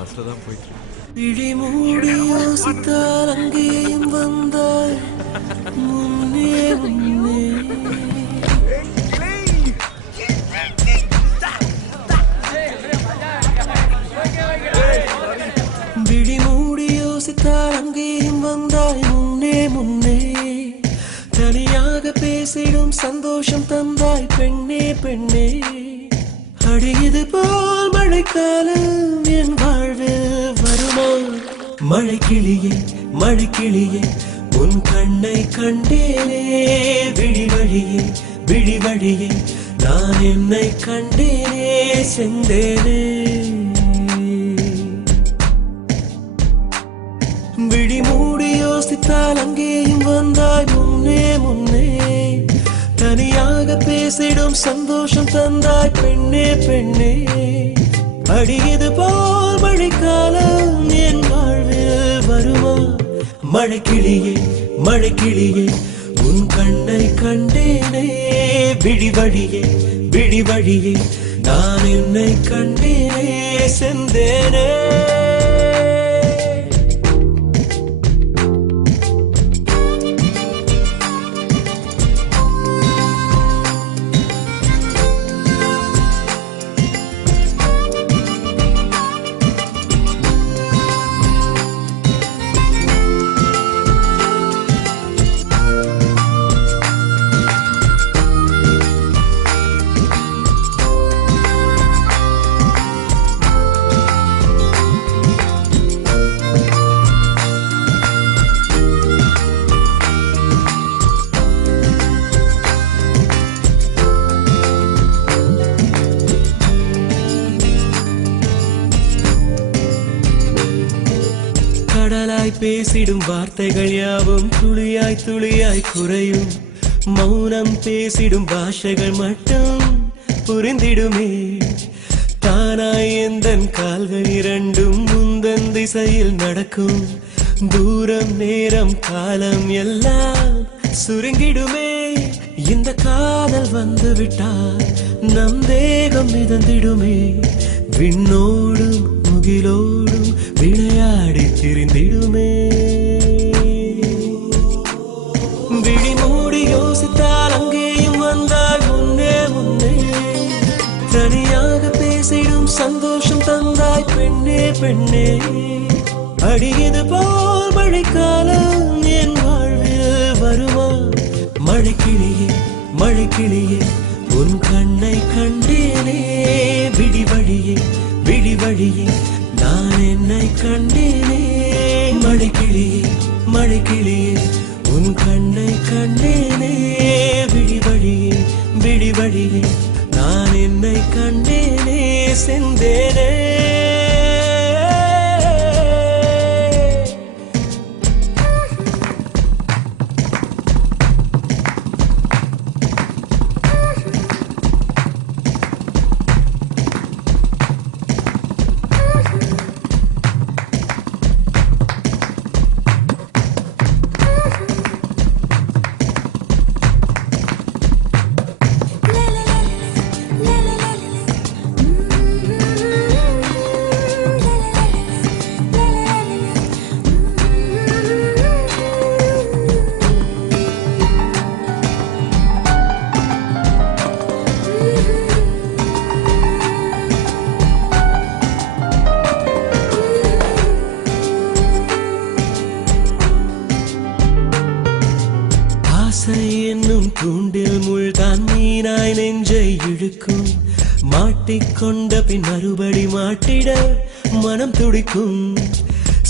ஃபர்ஸ்ட்ல தான் போயிட்டு இடிமூடி யோசித்தால் அங்கேயும் வந்தாய் முன்னே முன்னே விழிமூடி யோசித்தால் அங்கேயும் வந்தாய் முன்னே முன்னே தனியாக பேசிடும் சந்தோஷம் தந்தாய் பெண்ணே பெண்ணே அடியது போல் மழைக்காலம் என் வாழ்வில் வருமா மழைக்கிளியே மழைக்கிளியே உன் கண்ணை கண்டேனே விழி வழியே விழி வழியே நான் என்னை கண்டேனே செந்தேனே விழி மூடி யோசித்தால் அங்கேயும் வந்தாய் முன்னே முன்னே தனியாக பேசிடும் சந்தோஷம் தந்தாய் பெண்ணே பெண்ணே அடியது போல் மழைக்காலம் என் வாழ்வில் வருமா மழைக்கிளியே மழைக்கிளியே உன் கண்ணை கண்டேனே விழி வழியே விழி வழியே நான் என்னை கண்டேனே செந்தேனே கடலாய் பேசிடும் வார்த்தைகள் யாவும் துளியாய் துளியாய் குறையும் மௌனம் பேசிடும் பாஷைகள் மட்டும் புரிந்திடுமே தானாய் எந்தன் கால்கள் இரண்டும் முந்தன் திசையில் நடக்கும் தூரம் நேரம் காலம் எல்லாம் சுருங்கிடுமே இந்த காதல் வந்து விட்டால் நம் தேகம் மிதந்திடுமே விண்ணோடும் முகிலோடும் விளையாடி திரிந்திடுமே விழி மூடி யோசித்தால் அங்கேயும் வந்தால் முன்னே முன்னே தனியாக பேசிடும் சந்தோஷம் தந்தாய் பெண்ணே பெண்ணே அடியது போல் மழைக்காலம் என் வாழ்வில் வருமா மழைக்கிளியே மழைக்கிளியே உன் கண்ணை கண்டேனே விழி வழியே விழி வழியே நான் என்னை கண்டேனே மழைக்கிளியே மழைக்கிளியே உன் கண்ணை கண்டேனே விழி வழியே விழி வழியே நான் என்னை கண்டேனே செந்தேனே என்னும் தூண்டில் முள்தான் மீனாய் நெஞ்சை இழுக்கும் மாட்டிக்கொண்ட பின் மறுபடி மாட்டிட மனம் துடிக்கும்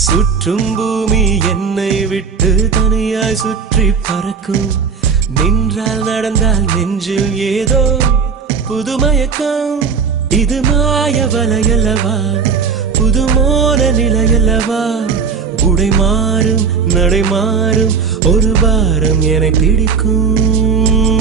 சுற்றும் பூமி என்னை விட்டு தனியாய் சுற்றி பறக்கும் நின்றால் நடந்தால் நெஞ்சில் ஏதோ புதுமயக்கம் இது மாய வலையல்லவா புதுமோன நிலையல்லவா உடை மாறும் நடை மாறும் ஒரு வாரம் என்னை பிடிக்கும்